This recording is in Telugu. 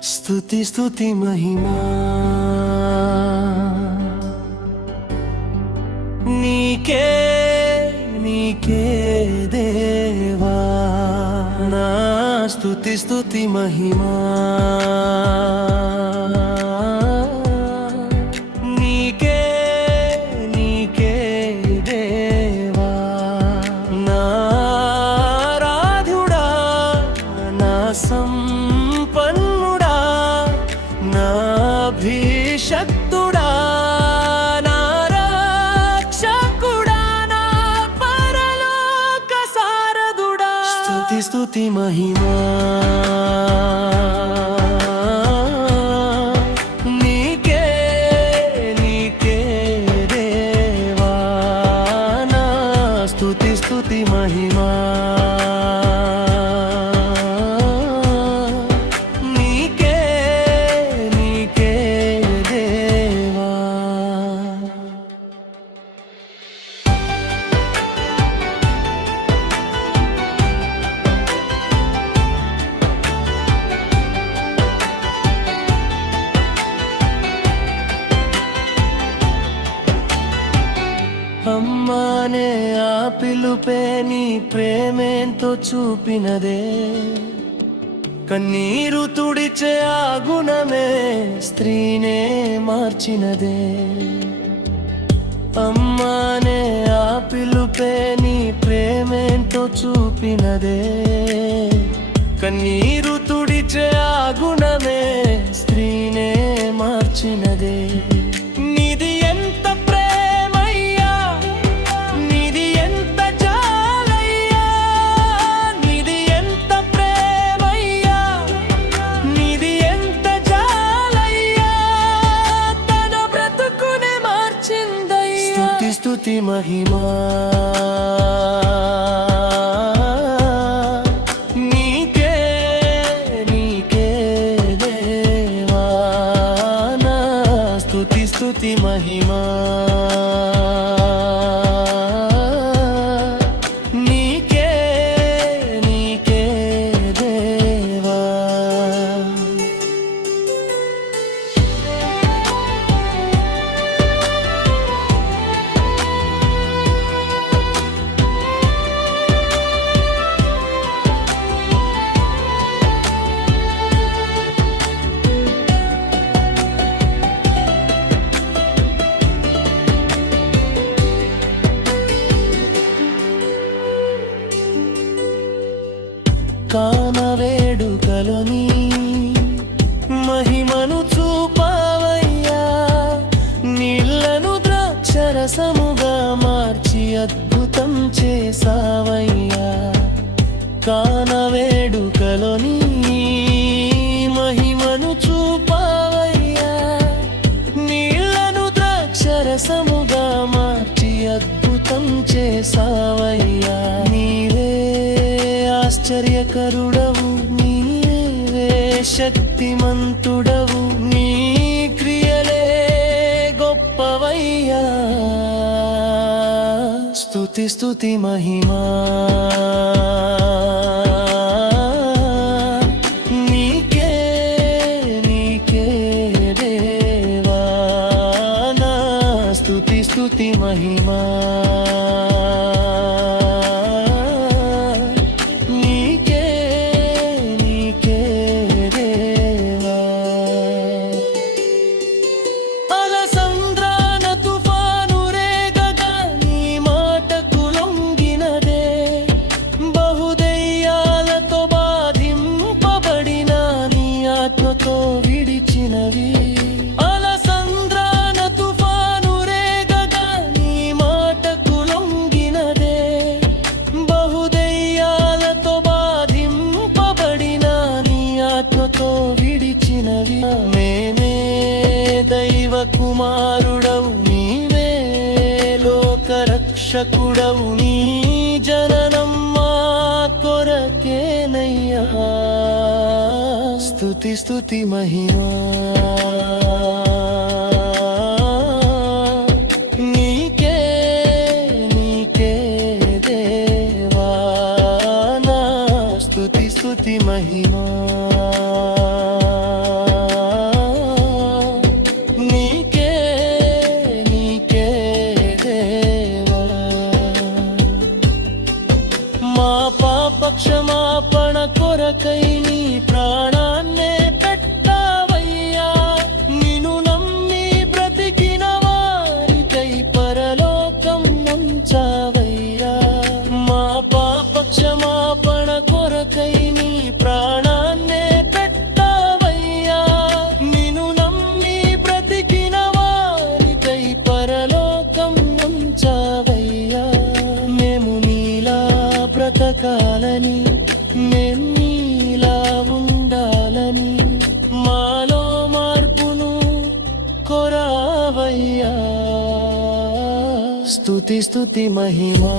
స్తుతి స్తుతి మహిమా నీకే నీకే దేవా నా స్తుతి స్తుతి మహిమా నీకే నీకే దేవా నా ఆరాధ్యుడా నా సంపన్నుడా నా అభిషక్తుడా నా రక్షకుడా నా పరలోక సారథుడా స్తుతి స్తుతి మహిమా నీకే నీకే దేవా నా స్తుతి స్తుతి మహిమా అమ్మానే ఆ పిలుపే నీ ప్రేమేంతో చూపినదే కన్నీరు తుడిచే ఆ గుణమే స్త్రీనే మార్చినదే అమ్మానే ఆ పిలుపే నీ ప్రేమేంతో చూపినదే కన్నీరు తుడిచే ఆ గుణమే స్త్రీనే మార్చినదే నీది ఎంత ప్రేమయ్యా నీది ఎంత జాలయ్యా నీది ఎంత ప్రేమయ్యా నీది ఎంత జాలయ్యా తన బ్రతుకునే మార్చిందయ్యా స్తుతి స్తుతి మహిమా నీకే నీకే దేవా నా స్తుతి స్తుతి మహిమా నీకే నీకే దేవా కానవేడుకలోని మహిమను చూపావయ్యా నీళ్లను ద్రాక్షరసముగా మార్చి అద్భుతం చేసావయ్యా కానవేడుకలోని మహిమను చూపావయ్యా నీళ్లను ద్రాక్షరసముగా మార్చి అద్భుతం చేసావయ్యా నీవే ఆశ్చర్యకరుడవు నీవే శక్తిమంతుడవు నీ క్రియలే గొప్పవయ్యా స్తుతి స్తుతి మహిమా నీకే నీకే దేవా నా స్తుతి స్తుతి మహిమా విడిచినవి అలసంద్రాన తుఫాను రేగగా నీ మాటకు లొంగినదే బహుదయ్యాలతో బాధింపబడిన నీ ఆత్మతో విడిచినవి మేమే దైవ కుమారుడవు నీవే లోక రక్షకుడవు నీ జననం మా కొరకేనయ్యా స్తుతి స్తుతి మహిమా నీకే నీకే దేవా నా స్తుతి స్తుతి మహిమా స్తుతి స్తుతి మహిమా